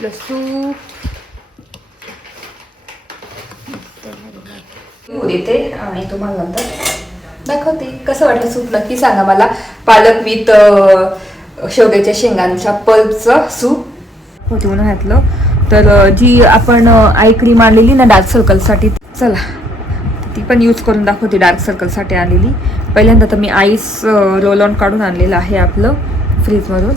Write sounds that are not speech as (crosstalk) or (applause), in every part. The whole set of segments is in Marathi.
आपलं सूप देते आणि तुम्हाला नंतर दाखवते. कसं वाटलं सूप? नक्की सांगा मला. पालक विथ शेवग्याच्या शेंगांच्या पल्पचं सूप. होते उन्हाळ्यातलं तर अ, जी आपण आय क्रीम आणलेली ना डार्क सर्कलसाठी चला. ती पण यूज करून दाखवते डार्क सर्कलसाठी आलेली पहिल्यांदा तर मी आईस रोल ऑन काढून आणलेलं आहे आपलं फ्रीजमधून.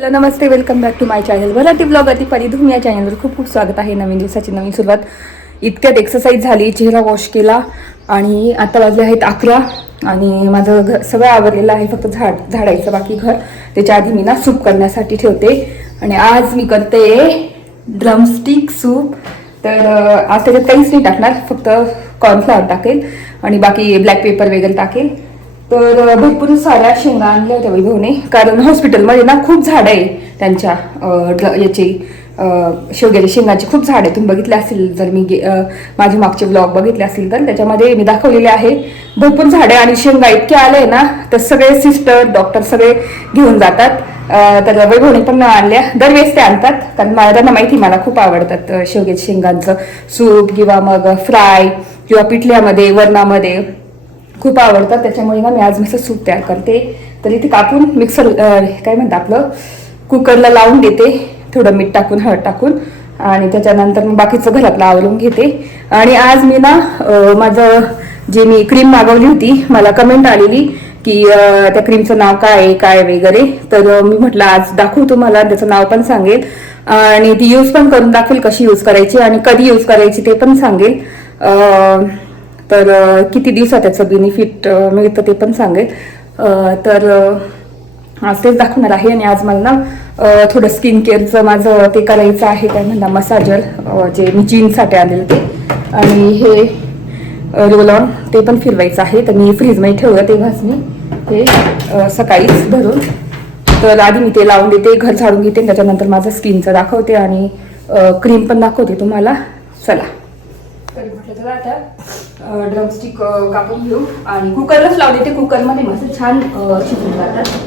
Hello Namaste welcome back to my channel Marathi blog अति परिधूम या चॅनलवर खूप खूप स्वागत आहे. नवीन दिवसाची नवीन सुरुवात. इतक्यात एक्सरसाइज झाली चेहरा वॉश केला आणि आता वाजले आहेत अकरा आणि माझं घर सगळं आवरलेलं आहे फक्त झाड झाडायचं बाकी घर. त्याच्या आधी मी ना सूप करण्यासाठी ठेवते. आणि आज मी करते ड्रमस्टिक सूप तर आज त्याच्यात काहीच नाही टाकणार फक्त कॉर्नफ्लॉवर टाकेल आणि बाकी ब्लॅक पेपर वगैरे टाकेल. तर भरपूर साऱ्या शेंगा आणल्या होत्या वैभवने कारण हॉस्पिटलमध्ये ना खूप झाड आहे त्यांच्या याची शेवग्याच्या शेंगाची खूप झाड आहे. तुम्ही बघितले असतील जर मी गे- माझे मागचे ब्लॉग बघितले असतील तर त्याच्यामध्ये मी दाखवलेले आहे. भरपूर झाडे आणि शेंगा इतके आले ना तर सगळे सिस्टर डॉक्टर सगळे घेऊन जातात. तर वैभवने पण आणल्या. दरवेळेस ते आणतात. कारण मला त्यांना माहिती मला खूप आवडतात शेवग्याच्या शेंगांचं. सूप किंवा मग फ्राय किंवा पिठल्यामध्ये वरणामध्ये. खूप आवडतात त्याच्यामुळे ना मी आज मस्त सूप तयार करते. तर इथे कापून मिक्सर काय म्हणतात आपलं कुकरला लावून देते. थोडं मीठ टाकून हळद टाकून. आणि त्याच्यानंतर मग बाकीचं घरातलं आवरून घेते. आणि आज मी ना माझं जे मी क्रीम मागवली होती मला कमेंट आलेली की त्या क्रीमचं नाव काय आहे काय वगैरे. तर मी म्हटलं आज दाखवू तुम्हाला त्याचं नाव पण सांगेल. आणि ती यूज पण करून दाखवेल कशी यूज करायची आणि कधी यूज करायची ते पण सांगेल. अं, तर किती दिवसात त्याचं बेनिफिट मिळतं ते पण सांगेल. तर आज तेच दाखवणार आहे आणि आज मला ना थोडं स्किन केअरचं माझं ते करायचं आहे काय म्हणता मसाजर जे मी जीनसाठी आलेलं ते. आणि हे रोल ऑन ते पण फिरवायचं आहे. तर मी फ्रीजमध्ये ठेवलं तेव्हाच मी हे सकाळीच भरून तर आधी मी ते लावून देते घर झाडून घेते त्याच्यानंतर माझं स्किनचं दाखवते आणि क्रीम पण दाखवते तुम्हाला. चला. चला आता ड्रमस्टिक कापून घेऊ आणि कुकरलाच लावले ते कुकरमध्ये मस्त छान शिजून जातात.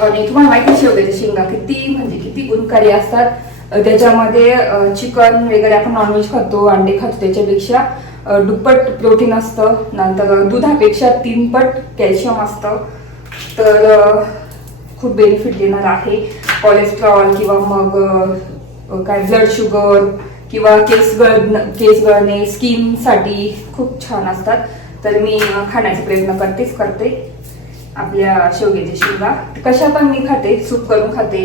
आणि तुम्हाला माहिती आहे शेवग्याच्या शेंगा किती म्हणजे किती गुणकारी असतात. त्याच्यामध्ये चिकन वगैरे आपण नॉनव्हेज खातो अंडे खातो त्याच्यापेक्षा दुप्पट प्रोटीन असतं. नंतर दुधापेक्षा तीनपट कॅल्शियम असतं. तर खूप बेनिफिट देणार आहे. कोलेस्ट्रॉल किंवा मग काय ब्लड शुगर किंवा केस गळ केस गळणे स्किनसाठी खूप छान असतात. तर मी खाण्याचा प्रयत्न करतेच करते. आपल्या शेवग्याच्या शेंगा. कशा पण मी खाते सूप करून खाते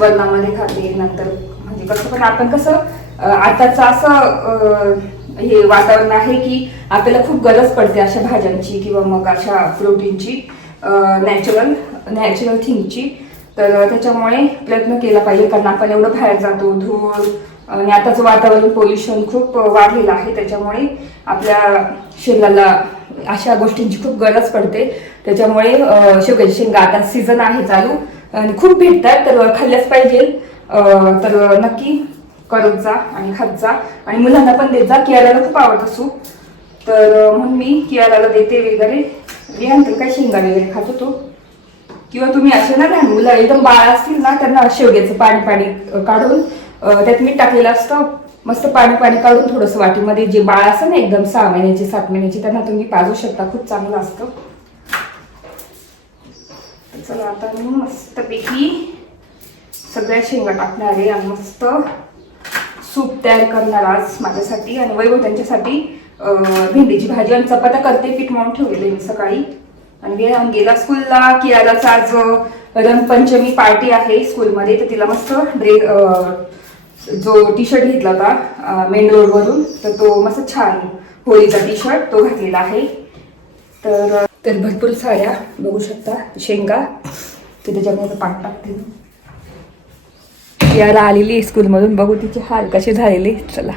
वरणामध्ये खाते नंतर म्हणजे कसं पण आपण कसं आताचं असं हे वातावरण आहे की आपल्याला खूप गरज पडते अशा भाज्यांची किंवा मग अशा प्रोटीनची नॅचरल नॅचरल थिंगची तर त्याच्यामुळे प्रयत्न केला पाहिजे कारण आपण एवढं बाहेर जातो धूळ आणि आताचं वातावरण पोल्युशन खूप वाढलेलं आहे. त्याच्यामुळे आपल्या शरीराला अशा गोष्टींची खूप गरज पडते. त्याच्यामुळे शेवग्याची शेंगा आता सीझन आहे चालू. आणि खूप भेटतात तर खाल्ल्याच पाहिजे. तर नक्की करत जा आणि खात जा. आणि मुलांना पण देत जा. कियाराला खूप आवडत असू. तर म्हणून मी कियाराला देते वगैरे. यानंतर काय शेंगा वगैरे खातो तो. किंवा तुम्ही असे ना लहान मुलं एकदम बाळ असतील ना त्यांना शेवग्याचं पाणी पाणी काढून त्यात मीठ टाकलेलं असतं. मस्त पाणी पाणी काढून थोडंसं वाटीमध्ये जे बाळ असतं ना एकदम सहा महिन्याची सात महिन्याची त्यांना तुम्ही पाजू शकता. खूप चांगलं असतं. चला आता मी मस्तपैकी सगळ्या शेंगा टाकणार आहे आणि मस्त सूप तयार करणार आज माझ्यासाठी आणि वैभव त्यांच्यासाठी भेंडीची भाजी आणि चपात्या करते पीठ म्हणून ठेवलेलं मी सकाळी. आणि गे- गेला स्कूलला की आलाच आज रंगपंचमी पार्टी आहे स्कूलमध्ये तर तिला मस्त ड्रेस जो टी शर्ट घेतला होता मेन रोडवरून तर तो मस्त छान होळीचा टी शर्ट तो घातलेला आहे. तर तर भरपूर साऱ्या बघू शकता शेंगा. ते त्याच्यामध्ये पाठ टाकते याला कियारा आलेली स्कूलमधून. बघू तिचे हाल कसे झालेले चला.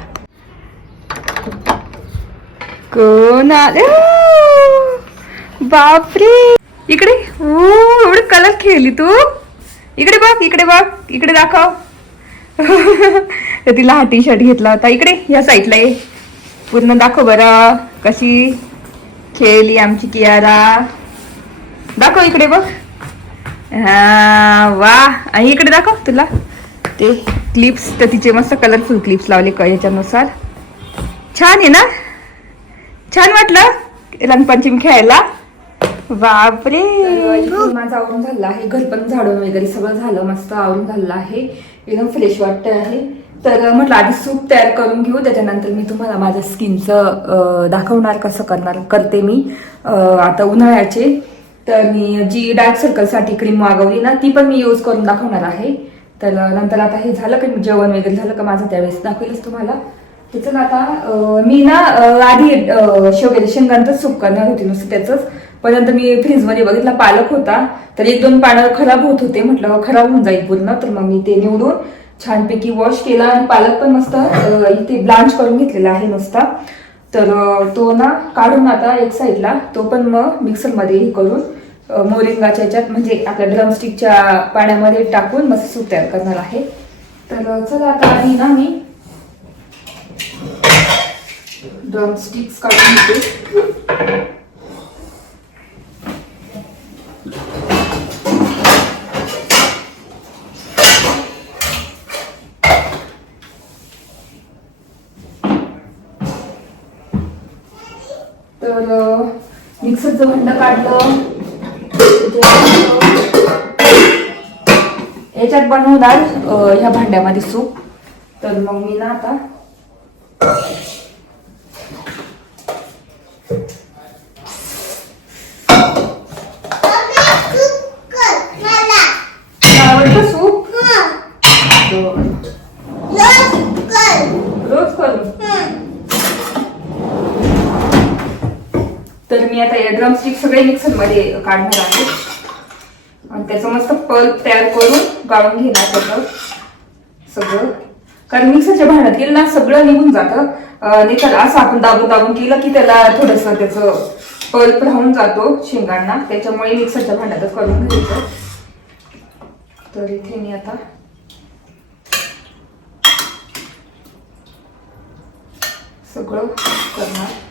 कोण आले? बापरे! इकडे? ओ एवढे कलर खेळली तू. इकडे बघ इकडे बघ इकडे दाखव. (laughs) तर तिला हा टी शर्ट घेतला होता. इकडे या साईडला ये. पूर्ण दाखव बरं कशी खेळली आमची कियारा. दाखव इकडे बघ. हा वा. आणि इकडे दाखव तुला. ते क्लिप्स तर तिचे मस्त कलरफुल क्लिप्स लावले का याच्यानुसार. छान आहे ना? छान वाटलं रंगपंचमी खेळायला. बापरे! माझं आवरून झालं आहे. घर पण झाडून वगैरे सगळं झालं मस्त आवरून झालं आहे. एकदम फ्रेश वाटतं आहे. तर म्हटलं आधी सूप तयार करून घेऊ. त्याच्यानंतर मी तुम्हाला माझ्या स्किनचं दाखवणार कसं करणार करते मी. आता उन्हाळ्याचे. तर मी जी डार्क सर्कलसाठी क्रीम मागवली ना ती पण मी यूज करून दाखवणार आहे. तर नंतर आता हे झालं का जेवण वगैरे झालं का माझं त्यावेळेस दाखवेलच तुम्हाला. त्याचं आता मी ना आधी अं, शेवग्याच्या शेंगांचं सूप करणार होती नुसतं त्याचंच. पण नंतर मी फ्रीजमध्ये बघितला पालक होता. तर एक दोन पानं खराब होत होते. म्हटलं खराब होऊन जाईल पूर्ण. तर मग मी ते निवडून छानपैकी वॉश केला आणि पालक पण मस्त इथे ब्लांच करून घेतलेला आहे नुसता. तर तो ना काढून आता एक साईडला तो पण मग मिक्सरमध्ये हे करून मोरिंगाच्या याच्यात म्हणजे आपल्या ड्रमस्टिकच्या पाण्यामध्ये टाकून मस्त सूप तयार करणार आहे. तर चला आता आधी ना मी ड्रमस्टिक्स काढून घेते. तर मिक्सरचं भांडं काढलं. याच्यात बनवणार ह्या भांड्यामध्ये सूप. तर मग मी ना आता सूप? रोज करू? तर मी आता या ड्रमस्टिक सगळे मिक्सरमध्ये काढणार आहे. त्याचं तयार करून गाळून घेणार त्याचं सगळं. कारण मिक्सरच्या भांड्यात केलं ना सगळं निघून जातं. अं, नाही तर असं आपण दाबून दाबून केलं की त्याला थोडस त्याचं पल्प राहून जातो शेंगांना. त्याच्यामुळे मिक्सरच्या भांड्यातच करून घ्यायचं तर इथे मी आता सगळं करणार.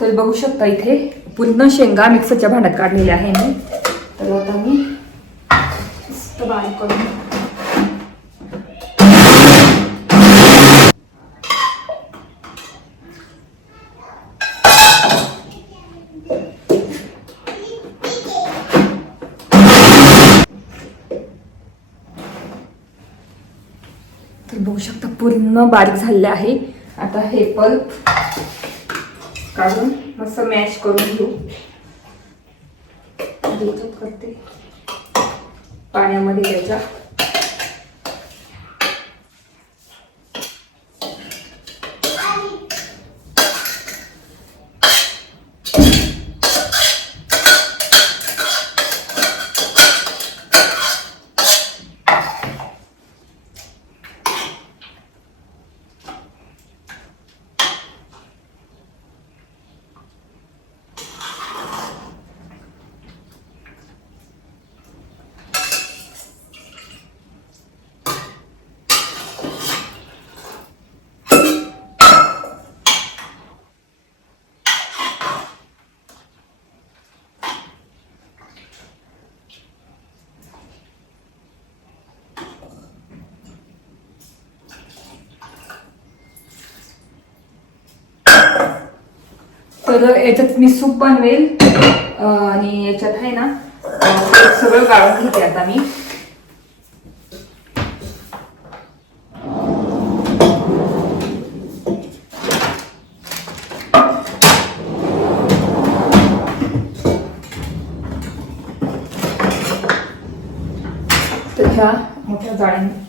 तर बघू शकता इथे पूर्ण शेंगा मिक्सरच्या भांड्यात काढलेल्या आहे मी. तर आता मी बारीक करून बघू शकता पूर्ण बारीक झालेलं आहे. आता हे पल्प काढून मस्त मॅश करून घेऊ. करते. पाण्यामध्ये त्याच्या तर याच्यात मी सूप बनवेल. आणि याच्यात आहे ना सगळं गाळून घेते आता मी. तर ह्या मोठ्या जाळ्याने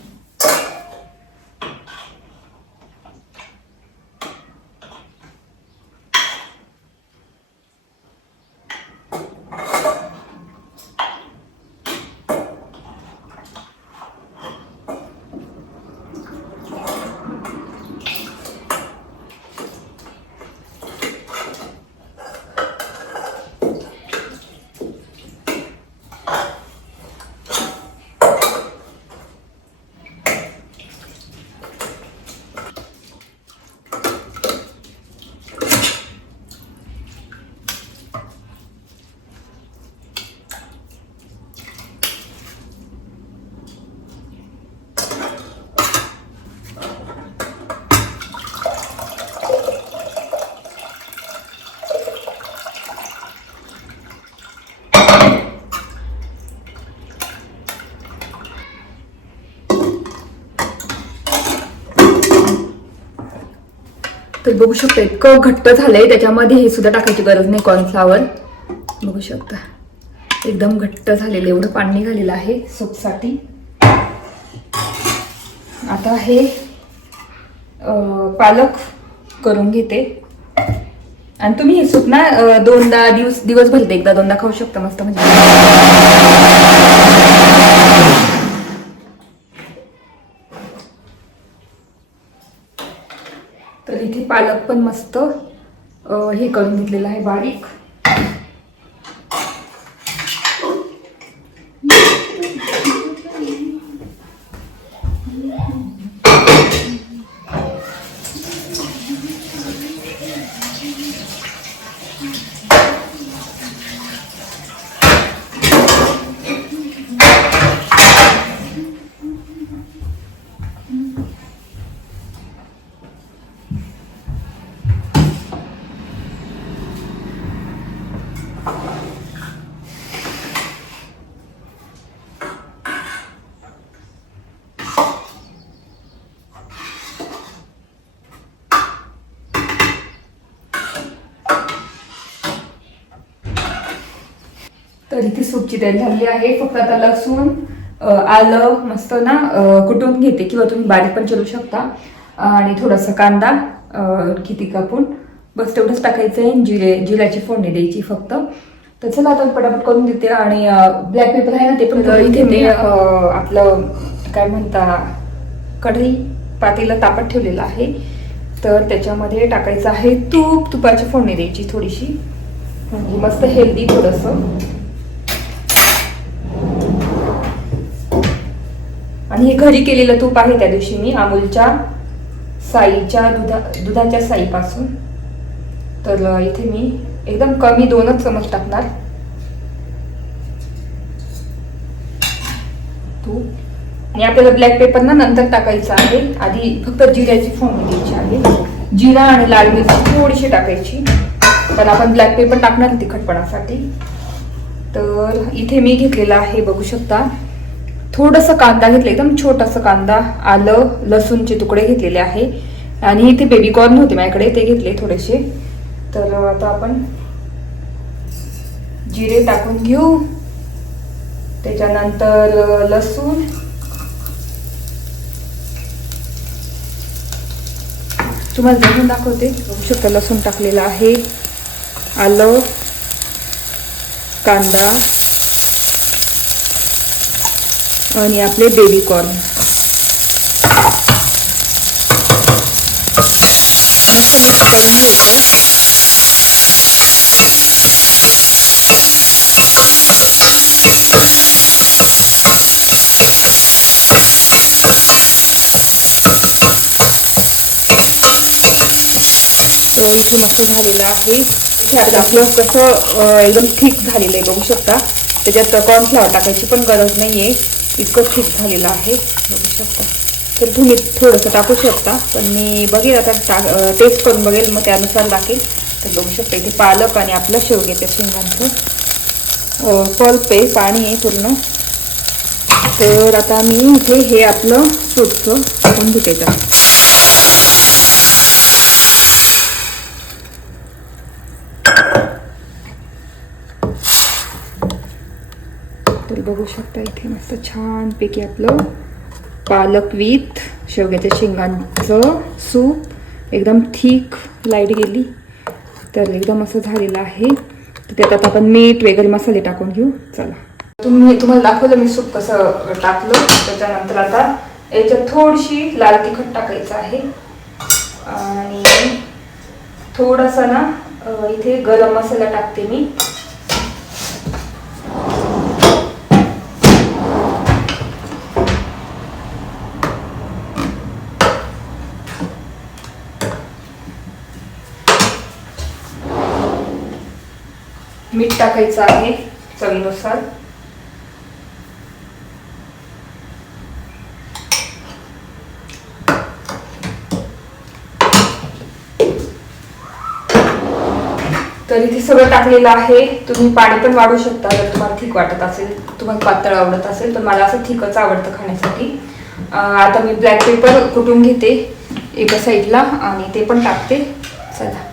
बघू शकता इतकं घट्ट झालंय त्याच्यामध्ये हे सुद्धा टाकायची गरज नाही कॉर्नफ्लावर बघू शकता. एकदम घट्ट झालेलं एवढं पाणी झालेलं आहे सूपसाठी. आता हे पालक करून घेते. आणि तुम्ही हे सूप ना दोनदा दिवस दिवस भरते एकदा दोनदा खाऊ शकता मस्त म्हणजे तर इथे पालक पण मस्त हे करून घेतलेलं आहे बारीक. तर इथे सूपची तयारी झालेली आहे. फक्त आता लसूण आलं मस्त ना कुटून घेते किंवा तुम्ही बारीक पण चिरू शकता. आणि थोडासा कांदा किती कापून बस तेवढंच टाकायचं आहे. जिरे जिऱ्याची फोडणी द्यायची फक्त. तर चला आता पटापट करून देते. आणि ब्लॅक पेपर आहे ना ते पण इथे ते आपलं काय म्हणता कढई पातेला तापत ठेवलेलं आहे. तर त्याच्यामध्ये टाकायचं आहे तूप. तुपाची फोडणी द्यायची थोडीशी. म्हणजे मस्त हेल्दी थोडंसं. आणि हे घरी केलेलं तूप आहे त्या दिवशी मी अमूलच्या साईच्या दुधा दुधाच्या साईपासून. तर इथे मी एकदम कमी दोनच चमच टाकणार. तूप. आणि आपल्याला ब्लॅक पेपर ना नंतर टाकायचं आहे. आधी फक्त जिऱ्याची फोडणी द्यायची आहे. जिरा आणि लाल मिरची थोडीशी टाकायची. पण आपण ब्लॅक पेपर टाकणार तिखटपणासाठी. तर इथे मी घेतलेला आहे बघू शकता. थोडंसं कांदा घेतला एकदम छोटासा कांदा आलं लसूणचे तुकडे घेतलेले आहे. आणि इथे बेबी कॉर्न होते माझ्याकडे ते घेतले थोडेसे. तर आता आपण जिरे टाकून घेऊ. त्याच्यानंतर लसूण. तुम्हाला बघून दाखवते बघू शकता लसूण टाकलेलं आहे. आलं कांदा. आणि आपले बेबी कॉर्न मस्त मिक्स करून घ्यायचं तर इथे मस्त झालेलं आहे. इथे आता आपलं कसं एकदम थिक झालेलं आहे बघू शकता. त्याच्यात कॉर्नफ्लॉवर टाकायची पण गरज नाही आहे इतकं ठीक झालेलं आहे. बघू शकता. तर तुम्ही थोडंसं टाकू शकता. पण मी बघेल आता टा टेस्ट करून बघेल. मग त्यानुसार टाकेल. तर बघू शकता इथे पालक आणि आपलं शेवग्याच्या शेंगांचं. पल्प आहे पाणी आहे पूर्ण. तर आता मी इथे हे आपलं सूपचं टाकून घेते त्याच्यात बघू शकता इथे मस्त छानपैकी आपलं पालक विथ शेवग्याच्या शेंगांचं सूप. एकदम थिक लाइट गेली. तर एकदम असं झालेलं आहे. तर त्यात आता आपण मीठ वगैरे मसाले टाकून घेऊ. चला. तुम्ही तुम्हाला दाखवलं मी सूप कसं टाकलं. त्याच्यानंतर आता याच्यात थोडीशी लाल तिखट टाकायचं आहे. आणि थोडासा ना इथे गरम मसाला टाकते मी. मीठ टाकायचं आहे चवीनुसार. तर इथे सगळं टाकलेलं आहे. तुम्ही पाणी पण वाढू शकता. जर तुम्हाला ठीक वाटत असेल तुम्हाला पातळ आवडत असेल तर मला असं ठीकच आवडतं खाण्यासाठी. आता मी ब्लॅक पेपर कुटून घेते एका साईडला आणि ते पण टाकते. चला.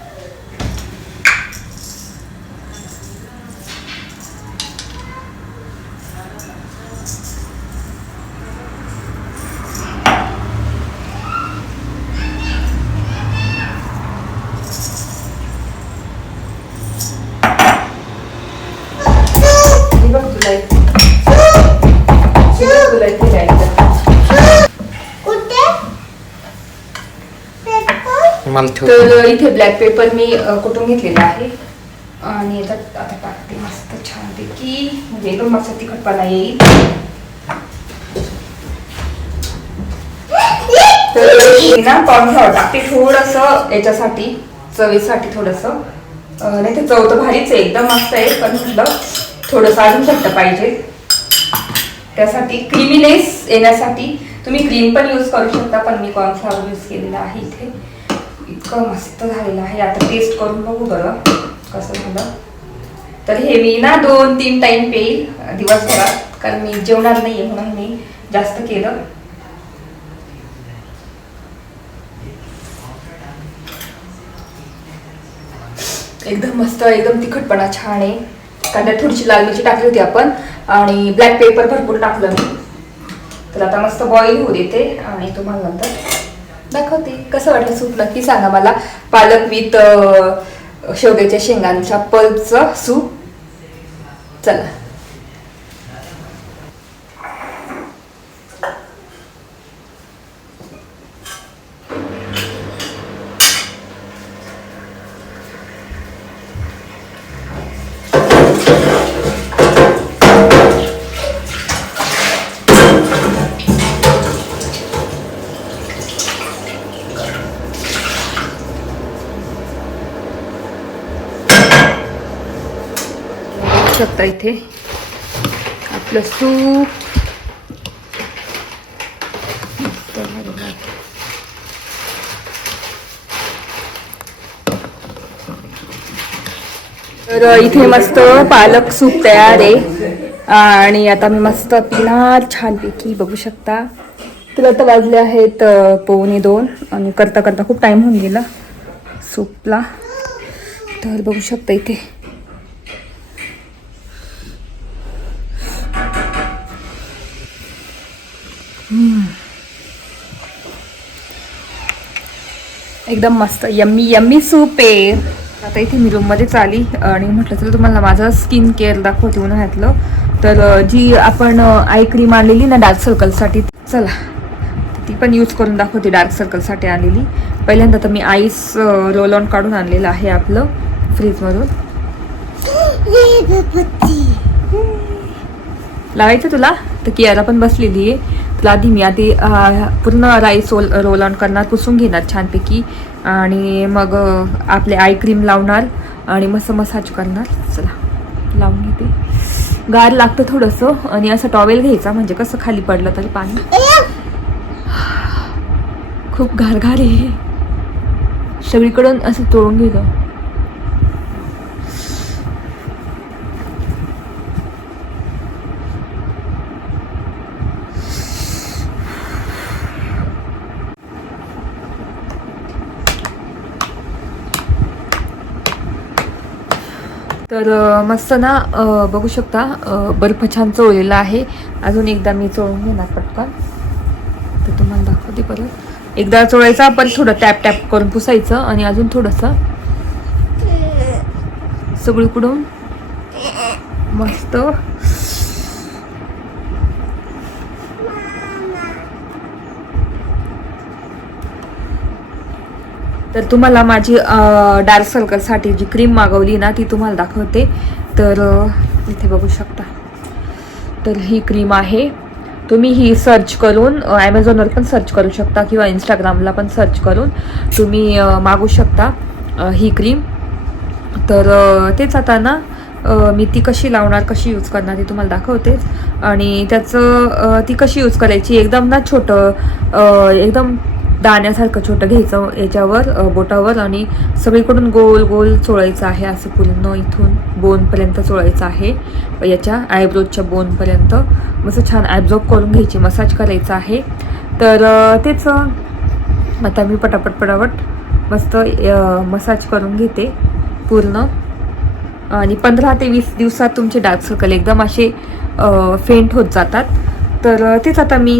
माल तर इथे ब्लॅक पेपर मी कुठून घेतलेला आहे. आणि याच्यात आता टाकते मस्त छानपैकी म्हणजे एकदम मस्त तिखटपणा येईल. तर ना कॉर्नफ्लॉवर टाकते थोडस. याच्यासाठी चवीसाठी थोडस. नाही तर चव तर भारीच आहे. एकदम मस्त आहे. पण म्हटलं थोडस अजून घट्ट पाहिजे. त्यासाठी क्रीमीनेस येण्यासाठी तुम्ही क्रीम पण यूज करू शकता पण मी कॉर्नफ्लॉवर यूज केलेला आहे इथे. इतकं मस्त झालेलं आहे. आता टेस्ट करून बघू बरं कसं झालं. तर हे मी ना दोन तीन टाइम पेईल दिवसभरात. कारण मी जेवणार नाही आहे म्हणून मी जास्त केलं. एकदम मस्त एकदम तिखटपणा छान आहे. कांद्यात थोडीशी लाल मिरची टाकली होती आपण. आणि ब्लॅक पेपर भरपूर टाकलं मी. तर आता मस्त बॉईल होऊ देते आणि तुम्हाला नंतर दाखवते. कसं वाटलं सूप? नक्की सांगा मला. पालक विथ शेवग्याच्या शेंगांच्या पल्पचं सूप. चला. शकता इथे. आपलं सूप. तर इथे मस्त पालक सूप तयार आहे. आणि आता मी मस्त पिणार छानपैकी बघू शकता. तुला तर वाजले आहेत पोहणे दोन. आणि करता करता खूप टाइम होऊन गेला सूपला. तर बघू शकता इथे. एकदम मस्त यम्मी यम्मी सूप आहे. आता इथे मी रूममध्येच आली आणि म्हटलं चला तुम्हाला माझं स्किन केअर दाखवते उन्हाळ्यातलं तर जी आपण आय क्रीम आणलेली ना डार्क सर्कलसाठी चला. ती पण यूज करून दाखवते डार्क सर्कलसाठी आणलेली. पहिल्यांदा तर मी आईस रोल ऑन काढून आणलेलं आहे आपलं फ्रीजमधून (gasps) लावायचं तुला? तर कियारा पण बसलेली आहे तुला आधी मी आधी पूर्ण राईस रोल रोल ऑन करणार पुसून घेणार छानपैकी. आणि मग आपले आय क्रीम लावणार आणि मस्त मसाज करणार. चला लावून घेते. गार लागतं थोडंसं आणि असं टॉवेल घ्यायचा म्हणजे कसं खाली पडलं तरी पाणी. खूप गार आहे सगळीकडून असं तोडून गेलं तर मस्त ना बघू शकता बर्फ छान चोळलेला आहे. अजून एकदा मी चोळून घेणार पटकन. तर तुम्हाला दाखवते परत. एकदा चोळायचा परत थोडं टॅप टॅप करून पुसायचं आणि अजून थोडंसं सगळीकडून मस्त तर तुम्हाला माझी डार्क सर्कलसाठी जी क्रीम मागवली ना ती तुम्हाला दाखवते. तर इथे बघू शकता. तर ही क्रीम आहे. तुम्ही ही सर्च करून ॲमेझॉनवर पण सर्च करू शकता किंवा इंस्टाग्रामला पण सर्च करून तुम्ही मागू शकता ही क्रीम तर तेच आता ना मी ती कशी लावणार कशी यूज करणार ती तुम्हाला दाखवतेच आणि त्याचं ती कशी यूज करायची एकदम ना छोटं एकदम दाण्यासारखं छोटं घ्यायचं याच्यावर बोटावर आणि सगळीकडून गोल गोल चोळायचं आहे असं पूर्ण इथून बोनपर्यंत चोळायचं आहे. याच्या आयब्रोजच्या बोनपर्यंत मस्त छान आयब्रोब करून घ्यायची मसाज करायचं आहे. तर तेच आता मी पटापट पटापट मस्त मसाज करून घेते पूर्ण. आणि पंधरा ते वीस दिवसात तुमचे डार्क सर्कल एकदम असे फेंट होत जातात. तर तेच आता मी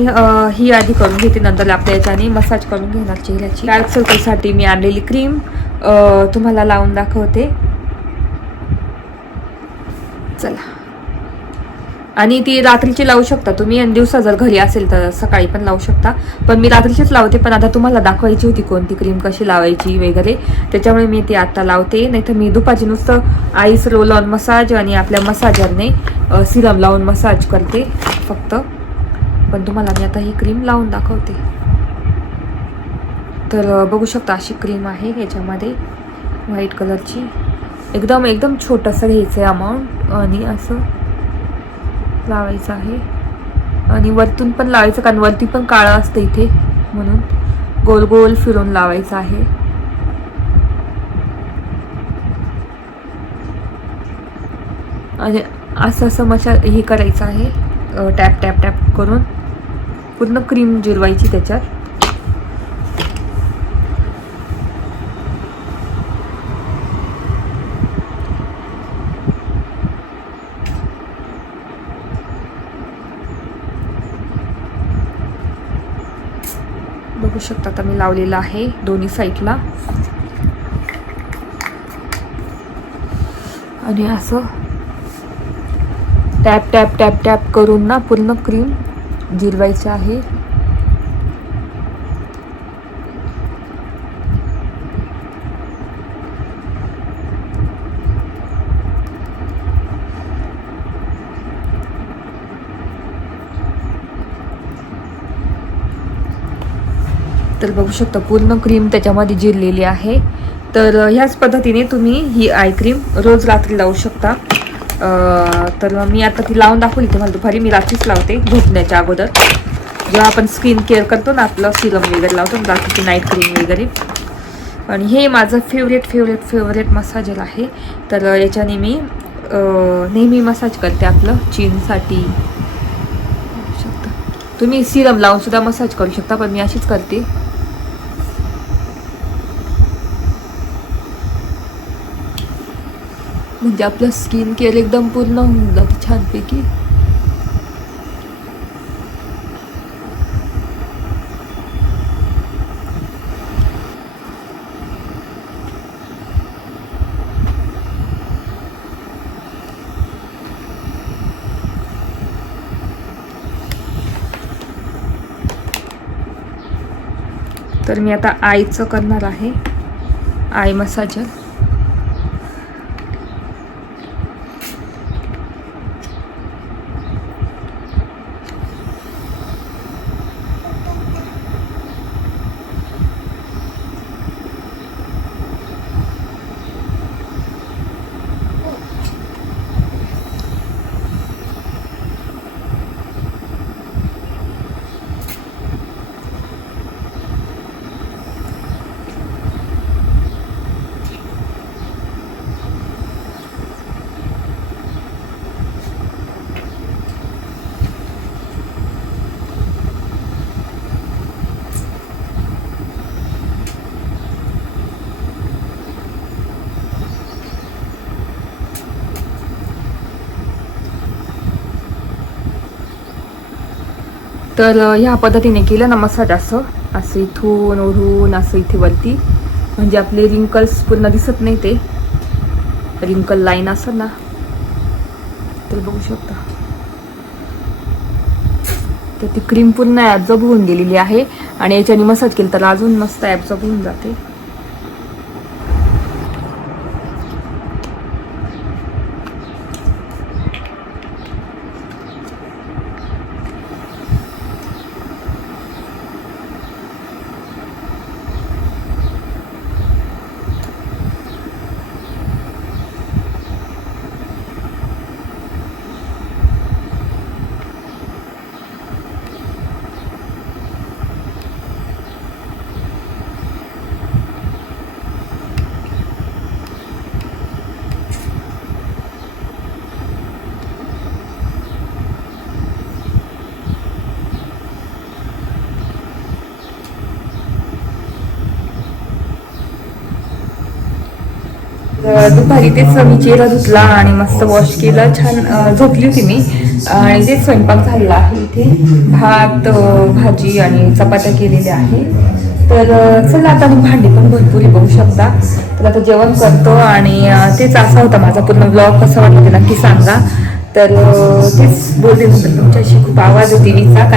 ही आधी करून घेते नंतर आपल्या याच्याने मसाज करून घेणार चेहऱ्याची. डार्क सर्कलसाठी मी आणलेली क्रीम तुम्हाला लावून दाखवते. चला. आणि ती रात्रीची लावू शकता तुम्ही आणि दिवसा जर घरी असेल तर सकाळी पण लावू शकता. पण मी रात्रीचीच लावते पण आता तुम्हाला दाखवायची होती कोणती क्रीम कशी लावायची वगैरे. त्याच्यामुळे मी ती आता लावते. नाहीतर मी दुपारची नुसतं आईस रोल ऑन मसाज आणि आपल्या मसाजरने सिरम लावून मसाज करते फक्त. पण तुम्हाला मी आता ही क्रीम लावून दाखवते. तर बघू शकता अशी क्रीम आहे ह्याच्यामध्ये व्हाईट कलरची एकदम एकदम छोटंसं घ्यायचं आहे अमाऊंट आणि असं लावायचं आहे. आणि वरतून पण लावायचं कारण वरती पण काळं असतं इथे म्हणून गोल गोल फिरून लावायचं आहे. आणि असं असं मशा हे करायचं आहे टॅप टॅप टॅप करून. पूर्ण क्रीम जिरवायची त्याच्यात. बघू शकता आता मी लावलेलं आहे दोन्ही साईडला. आणि असं टॅप टॅप टॅप टॅप करून ना पूर्ण क्रीम जिरवायचं आहे. तर बघू शकता पूर्ण क्रीम त्याच्यामध्ये जिरलेली आहे. तर ह्याच पद्धतीने तुम्ही ही आय क्रीम रोज रात्री लावू शकता. तर मी आता ती लावून दाखवली तुम्हाला दुपारी. मी रात्रीच लावते झोपण्याच्या अगोदर. जेव्हा आपण स्किन केअर करतो ना आपलं सिरम वगैरे लावतो ना रात्रीची नाईट क्रीम वगैरे. आणि हे माझं फेवरेट फेवरेट फेवरेट मसाजर आहे. तर याच्याने मी नेहमी मसाज करते आपलं चीनसाठी. शकता तुम्ही सिरम लावून सुद्धा मसाज करू शकता पण मी अशीच करते. म्हणजे आपलं स्किन केअर एकदम पूर्ण होऊन जातं छानपैकी. तर मी आता आईचं करणार आहे. Eye massager. तर ह्या पद्धतीने केलं ना मसाज असं. असं इथून ओढून असं इथे वरती. म्हणजे आपले रिंकल्स पूर्ण दिसत नाही ते. रिंकल लाईन असत ना. तर बघू शकता. तर ती क्रीम पूर्ण ॲब्झॉर्ब होऊन गेलेली आहे. आणि याच्याने मसाज केली तर अजून मस्त ॲब्झॉर्ब होऊन जाते तर दुपारी तेच मी चेहरा धुतला आणि मस्त वॉश केलं. छान झोपली होती मी. आणि तेच स्वयंपाक झालेला आहे इथे. भात भाजी आणि चपात्या केलेल्या आहे. तर चला आता मी भांडी पण भरपूर बघू शकता. तर आता जेवण करतो आणि तेच असा होता माझा पूर्ण ब्लॉग कसा वाटला ते नक्की सांगा. तर तेच बोलते तुमच्याशी खूप आवाज होती विचार